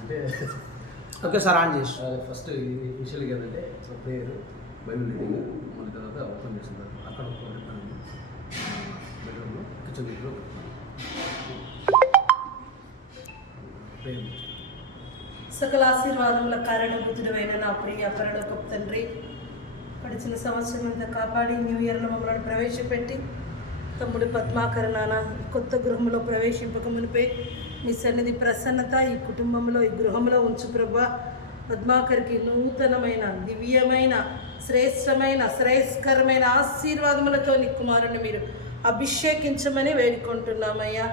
అంటే okay sir on చేసి. First ఇనిషియల్గా ఏంటంటే ప్రేయర్ బైబిల్ రీడింగ్ మన తర్వాత ఓపెన్ చేసిన తర్వాత అక్కడ ఒక పని బెడ్రూమ్లో కిచెన్ దగ్గర ప్రేయర్ సకల ఆశీర్వాదముల కారణభూతుడైన నా ప్రియ పరలోకపు తండ్రి గడిచిన సంవత్సరం అంతా కాపాడి న్యూ ఇయర్లో మమ్మల్ని ప్రవేశపెట్టి తమ్ముడు పద్మాకర నాన్న ఈ కొత్త గృహంలో ప్రవేశింపక మునిపే మీ సన్నిధి ప్రసన్నత ఈ కుటుంబంలో ఈ గృహంలో ఉంచు ప్రభా. పద్మాకర్కి నూతనమైన దివ్యమైన శ్రేష్టమైన శ్రేయస్కరమైన ఆశీర్వాదములతో నీ కుమారుని మీరు అభిషేకించమని వేడుకుంటున్నామయ్యా.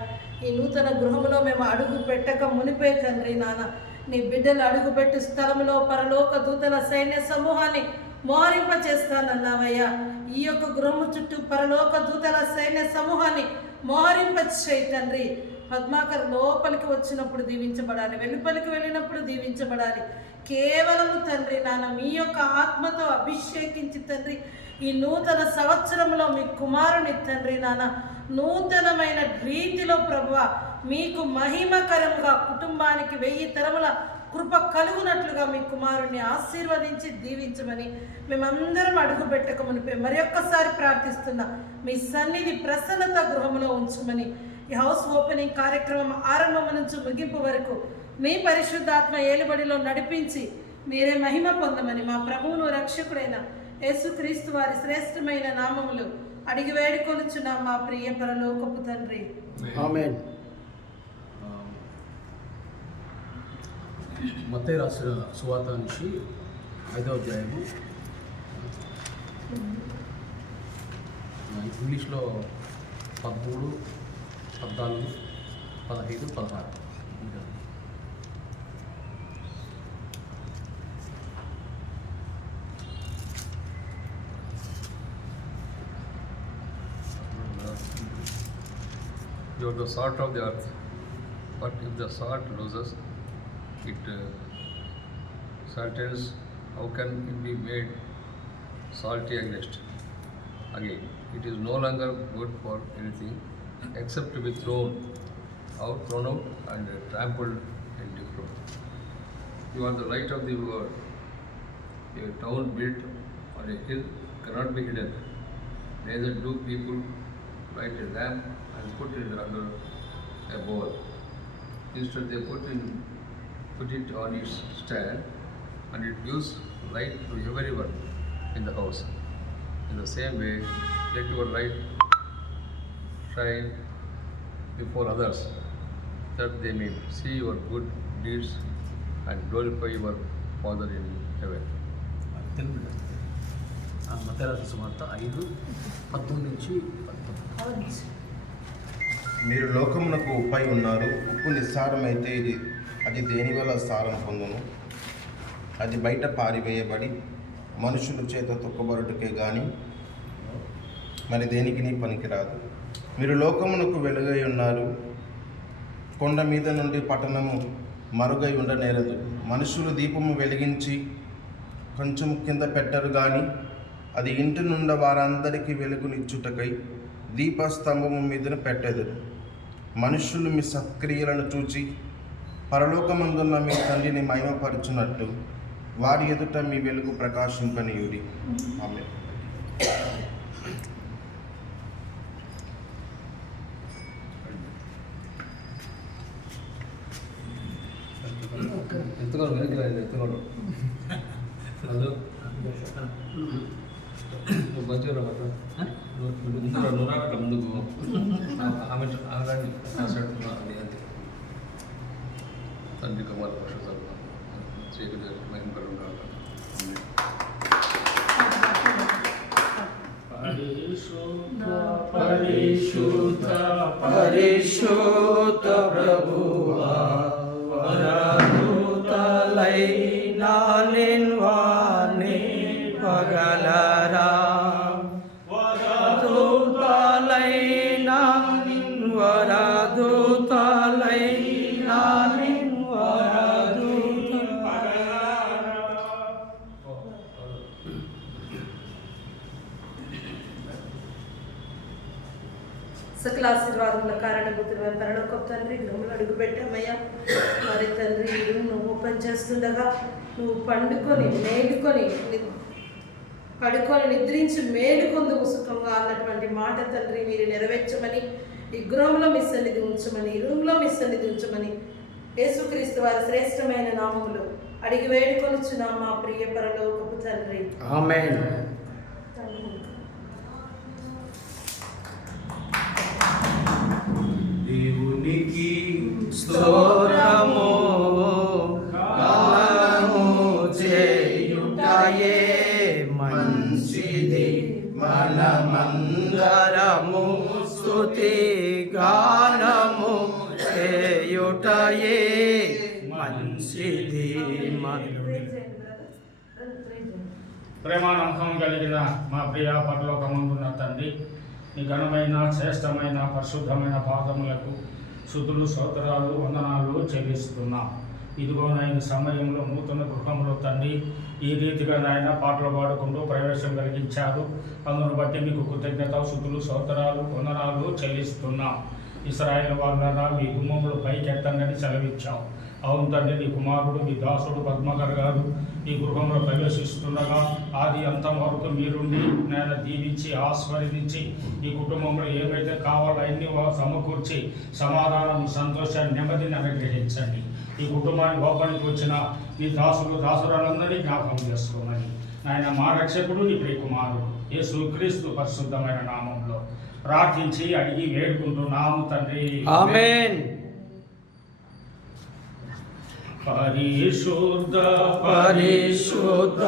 ఈ నూతన గృహంలో మేము అడుగు పెట్టక మునిపే తండ్రి నాన్న. నీ బిడ్డలు అడుగుపెట్టు స్థలంలో పరలోక దూతల సైన్య సమూహాన్ని మోహరింపచేస్తానన్నావయ్యా ఈ యొక్క గృహము చుట్టూ పరలోక దూతల సైన్య సమూహాన్ని మోహరింపచేయి తండ్రి. పద్మాకర్ లోపలికి వచ్చినప్పుడు దీవించబడాలి వెలుపలికి వెళ్ళినప్పుడు దీవించబడాలి. కేవలము తండ్రి నాన్న మీ యొక్క ఆత్మతో అభిషేకించి తండ్రి ఈ నూతన సంవత్సరంలో మీ కుమారుని తండ్రి నాన్న నూతనమైన రీతిలో ప్రభువ మీకు మహిమకరముగా కుటుంబానికి వెయ్యి తరముల కృప కలుగునట్లుగా మీ కుమారుణ్ణి ఆశీర్వదించి దీవించమని మేమందరం అడుగు పెట్టకమునిపై మరి ఒక్కసారి ప్రార్థిస్తున్నా మీ సన్నిధి ప్రసన్నత గృహంలో ఉంచమని ఈ హౌస్ ఓపెనింగ్ కార్యక్రమం ఆరంభం నుంచి ముగింపు వరకు మీ పరిశుద్ధాత్మ ఏలుబడిలో నడిపించి మీరే మహిమ పొందమని మా ప్రభువును రక్షకుడైన యేసుక్రీస్తు వారి శ్రేష్టమైన నామములు అడిగి వేడుకొనుచున్న మా ప్రియ పరలోకపు తండ్రి. ఆమెన్. మొత్తం రాసిన సువార్త నుంచి ఐదవ అధ్యాయము. ఇంగ్లీష్లో పదమూడు పద్నాలుగు పదహైదు పదహారు. ఇంకా. You are the salt of the earth, but if the salt loses it uh, saltens, how can it be made salty against? Again, it is no longer good for anything except to be thrown out, thrown out and uh, trampled and destroyed. You are the light of the world. A town built on a hill cannot be hidden. Neither do people light a lamp and put it under a bowl. Instead, they put in put it on its stand, and it gives light to everyone in the house. In the same way, let your light shine before others, that they may see your good deeds and glorify your Father in heaven. ఐదు పద్దెనిమిది నుంచి మీరు లోకమునకు ఉప్పై ఉన్నారు ఉప్పు నిస్సారమైతే ఇది అది దేనివల్ల సారం పొందును? అది బయట పారివేయబడి మనుషుల చేత తొక్కబడుటకే కానీ మరి దేనికి పనికిరాదు? మీరు లోకమునకు వెలుగై ఉన్నారు. కొండ మీద నుండి పట్టణము మరుగై ఉండనేరదు. మనుషులు దీపము వెలిగించి కొంచెం కింద పెట్టరు కానీ అది ఇంటి నుండ వారందరికీ వెలుగునిచ్చుటకై దీపస్తంభము మీదన పెట్టెదరు. మనుషులు మీ సత్క్రియలను చూచి పరలోకమందున్న మీ తండ్రిని మహిమపరచునట్టు వారి ఎదుట మీ వెలుగు ప్రకాశింపనీయుడి. ఆమె ఎంతగా వెనక్కి రాలేదు ఎంతగా హలో. నువ్వు మంచిగా రా మాత్రం నువ్వు ముందు రా, నువ్వు రా అట్లా ముందుకు ఆమె ఆగండి మాట్లాడుతున్నా అది అంతే తండ్రి కుమార పరిశుద్ధ చీకటి మహిమకరం కాక పరిశుద్ధ పరిశుద్ధ ప్రభువా సకల ఆశీర్వాదముల కారణభూతులు పరలోక తండ్రి గృహంలో అడుగు పెట్టామయ్యా మరి తండ్రి నువ్వు ఓపెన్ చేస్తుండగా నువ్వు పండుకొని మేలుకొని పడుకొని నిద్రించి మేలుకొందు సుఖంగా అన్నటువంటి మాట తండ్రి మీరు నెరవేర్చమని ఈ గృహంలో మీ సన్నిధి ఉంచమని ఈ రూమ్లో మీ సన్నిధి ఉంచమని యేసుక్రీస్తు వారి శ్రేష్టమైన నామములు అడిగి వేడుకొనుచున్నాం మా ప్రియ పరలోకపు తండ్రి. ఆమెన్. దేవునికి స్తోత్రము గానము చేయుటయే మంచిది మనమందరము స్తుతి గానము చేయుటయే మంచిది మన ప్రేమానమ్మకం కలిగిన మా ప్రియ పరలోకమందున్న తండ్రి నీ ఘనమైన శ్రేష్టమైన పరిశుద్ధమైన పాదములకు శుద్ధులు సోదరాలు వందనాలు చెల్లిస్తున్నాం. ఇదిగో నాయన సమయంలో నూతన గృహంలో తండ్రి ఈ రీతిగా నాయన పాటలు పాడుకుంటూ ప్రవేశం కలిగించారు. అందును బట్టి మీకు కృతజ్ఞత శుద్ధులు సోదరాలు వందనాలు చెల్లిస్తున్నాం. ఇస్రాయేల్ వాళ్ళ మీ గుమ్మములు పైకెత్తండి సెలవిచ్చావు అవును తండ్రి నీ కుమారుడు మీ దాసుడు పద్మకర్ గారు ఈ గృహంలో ప్రవేశిస్తుండగా ఆది అంతం వరకు మీరుండి నేను దీవించి ఆస్వాదించి ఈ కుటుంబంలో ఏమైతే కావాలో అన్ని సమకూర్చి సమాధానం సంతోషాన్ని నెమ్మదిని అనుగ్రహించండి. ఈ కుటుంబాన్ని లోపలికి వచ్చిన నీ దాసులు దాసురాలందరినీ జ్ఞాపకం చేసుకోమని. నాయన మా రక్షకుడు నీ కుమారుడు యేసు క్రీస్తు పరిశుద్ధమైన నామంలో ప్రార్థించి అడిగి వేడుకుంటున్నాము తండ్రి. ఆమెన్. పరిశుద్ధ పరిశుద్ధ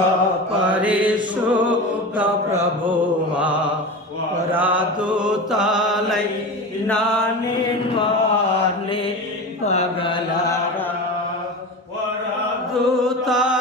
పరిశుద్ధ ప్రభువా వరాదుతాలై నాని పగలరా దూతాలై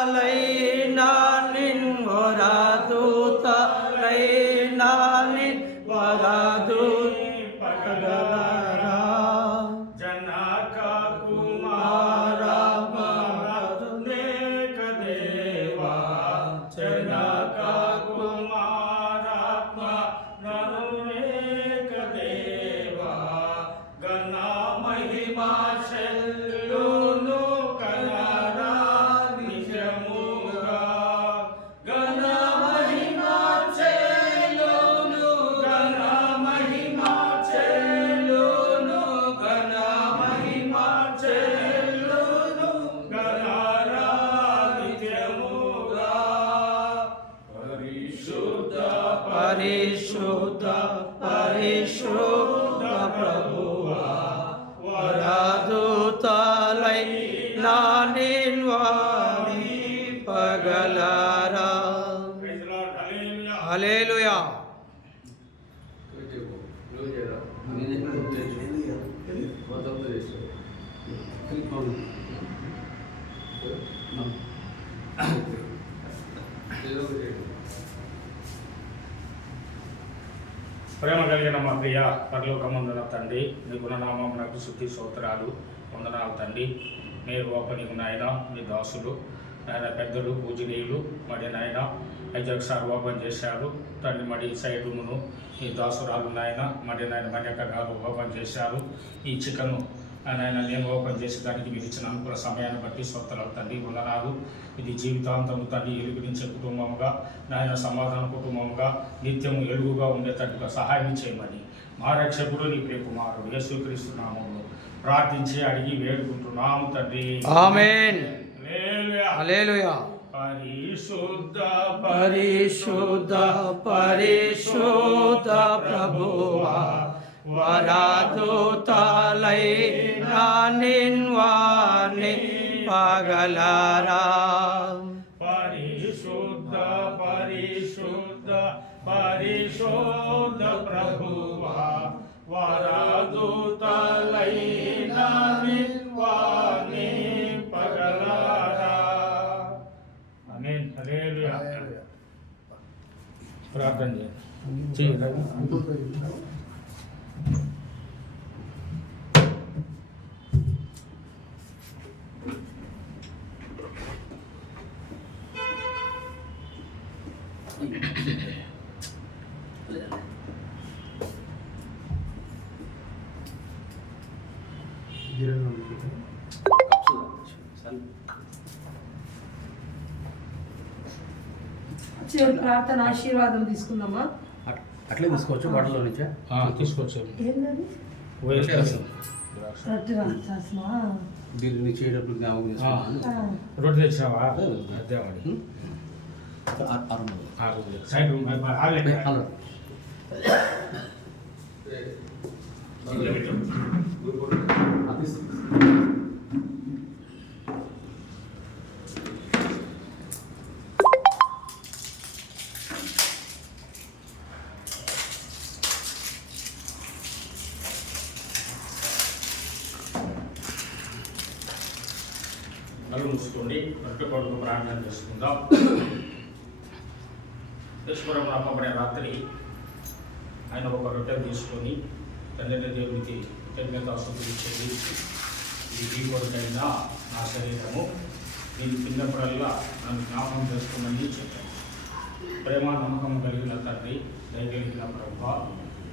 పరిశుద్ధ పరిశుద్ధ ప్రేమ కలిగిన మా ప్రియ పరలోకమందున తండ్రి మీ నాకు శుద్ధి సూత్రాలు వందనాలు తండ్రి. మీరు ఓపెనింగ్ నాయన మీ దాసులు ఆయన పెద్దలు పూజనీయులు మరి నాయన. ఐజాక్ ఓపెన్ చేశారు. తండ్రి మరి సైడును ఈ దాసురాలు నాయన మరి నాయన మన్యక గారు ఓపెన్ చేశారు. ఈ చికెను నాయన నేను ఓపెన్ చేసేదానికి మీరు ఇచ్చిన అనుకూల సమయాన్ని బట్టి స్వత్తలు తండ్రి వందనాలు ఇది జీవితాంతం తండ్రి ఎలుగురించే కుటుంబముగా నాయన సమాధాన కుటుంబముగా నిత్యము ఎలుగుగా ఉండేటట్టుగా సహాయం చేయమని. మా రక్షకుడు నీ ప్రియ కుమారుడు యేసుక్రీస్తు నామములో ప్రార్థించి అడిగి వేడుకుంటున్నాము తండ్రి. ఆమేన్. హల్లెలూయా. హల్లెలూయా. పరిశుద్ధ పరిశుద్ధ పరిశుద్ధ ప్రభువా. వరాదుతాలై నానిన్వాని పగలరా. పరిశుద్ధ పరిశుద్ధ పరిశుద్ధ ప్రభువా వరదూతలైన వాణి పగలారా. ఆమేన్ హల్లెలూయా ప్రార్థన చేయండి. ప్రార్థన ఆశీర్వాదం తీసుకుందామా? అట్- అట్లే తీసుకోవచ్చు బాటిల్లో నుంచే. రాస్తాసమా దీన్ని నుంచి చేయడం జ్ఞాపకం చేసుకున్నాను రొట్టె తెచ్చినావా? అదే వాడి ఆరు- ఆరు వందలు. సైడ్ రూమ్ ఆగలేదు హలో అది కళ్ళు మూసుకోండి రొట్టె కొడుకు ప్రార్థన చేసుకుందాం. ఈశ్వరం అమ్మబడే రాత్రి ఆయన ఒక రొట్టె తీసుకొని తండ్రి దేవునికి కృతజ్ఞతాస్తుతులు చెల్లించి ఇది ఈ కొరకైనా నా శరీరము నేను తిన్నప్పుడల్లా నన్ను జ్ఞాపకం చేసుకోమని చెప్పాను. ప్రేమ నమ్మకం కలిగిన తండ్రి దయగలిగిన ప్రభు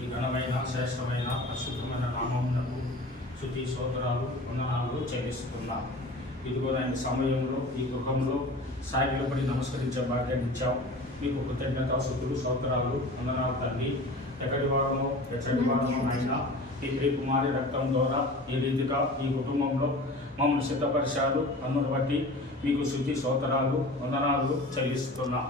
ఈ ఘనమైన శ్రేష్టమైన అశుద్ధమైన నామమునకు శుద్ధి సోదరాలు వందనాలు చెల్లిస్తున్నా. ఇదిగో ఆయన సమయంలో ఈ గృహంలో సాగిలో నమస్కరించే భాగ్యాన్ని ఇచ్చావు. మీకు కృతజ్ఞత శుద్ధులు సౌకరాలు వందనాలు తండ్రి ఎక్కడి వారమో ఎచ్చటి వారమో అయినా ఈ ప్రియ కుమారి రక్తం ద్వారా ఈ రీతిగా ఈ కుటుంబంలో మమ్మల్ని సిద్ధపరిచారు అందును బట్టి మీకు శుద్ధి సోదరాలు వందనాలు చెల్లిస్తున్నా.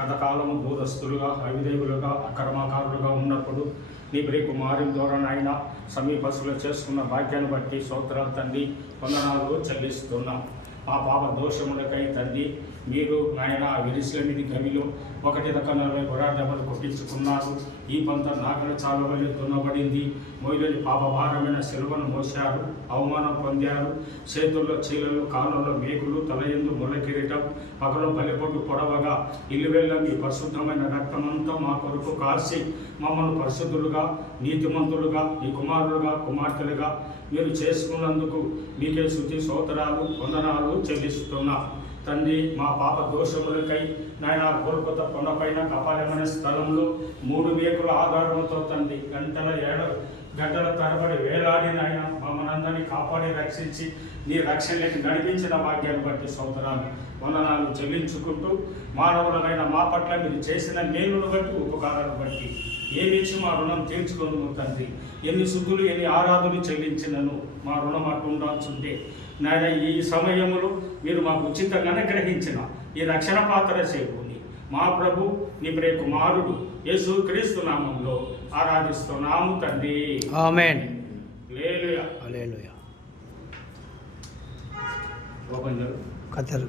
గతకాలము దూరస్తులుగా అవిదేవులుగా అక్రమకారులుగా ఉన్నప్పుడు నీ బ్రేకు మారిన ద్వారా నాయన సమీపస్సులో చేసుకున్న భాగ్యాన్ని బట్టి స్తోత్రాలు తండ్రి వందనాలు చెల్లిస్తున్నాం. మా పాప దోషములకై తండ్రి మీరు నాయన విరిసిలమిది కవిలో ఒకటి రకం నలభై గురాడములు కొట్టించుకున్నారు. ఈ పంత నాగల చాలవల్లి దున్నబడింది. మొయిలని పాపభారమైన శిలువను సెలవును మోశారు అవమానం పొందారు. చేతుల్లో చీలలు కాళ్ళలో మేకులు తల ఎందు కిరీటం పగలు బలిపొట్టు పొడవగా ఇల్లువెళ్ళ మీ పరిశుద్ధమైన రక్తమంతా మా కొరకు కాల్చి మమ్మల్ని పరిశుద్ధులుగా నీతిమంతులుగా ఈ కుమారులుగా కుమార్తెలుగా మీరు చేసుకున్నందుకు మీకే శుద్ధి సోదరాలు వందనాలు చెల్లిస్తున్నా. తండ్రి మా పాప దోషములకై నాయన కోల్కొత్త కొండపైన కపాలమైన స్థలంలో మూడు వేకుల ఆధారంతో తండ్రి గంటల ఏడ గంటల తరబడి వేలాడి నాయన మమ్మల్ని అందరినీ కాపాడి రక్షించి నీ రక్షణలోకి నడిపించిన భాగ్యాన్ని బట్టి సోదరాలు వందనాలు చెల్లించుకుంటూ మానవులమైన మా పట్ల మీరు చేసిన మేలును బట్టి ఉపకారాలు బట్టి ఏమిచ్చి మా రుణం తీర్చుకుందుము తండ్రి? ఎన్ని శుద్ధులు ఎన్ని ఆరాధులు చెల్లించినను? మా రుణం అట్టు నాయన ఈ సమయంలో మీరు మాకు ఉచితంగానే గ్రహించిన ఈ రక్షణ పాత్ర చేకూని మా ప్రభు నీ ప్రియ కుమారుడు యేసు క్రీస్తు నామంలో ఆరాధిస్తున్నాము తండ్రి. ఆమెన్. లేలుయా చేయండి. కథలు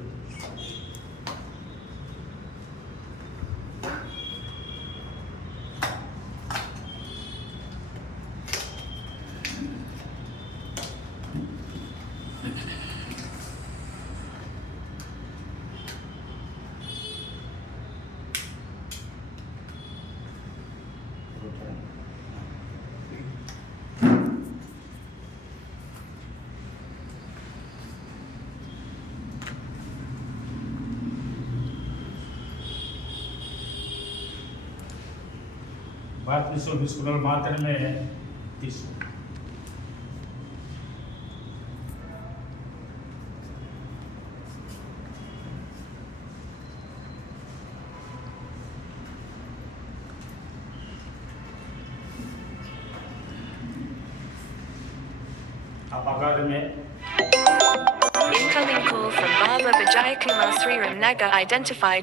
బాప్తిసం తీసుకున్న వాళ్ళు మాత్రమే తీసుకో ఆ ప్రకారమే Incoming call from Baba Vijay Kumar Sriram Nagar identified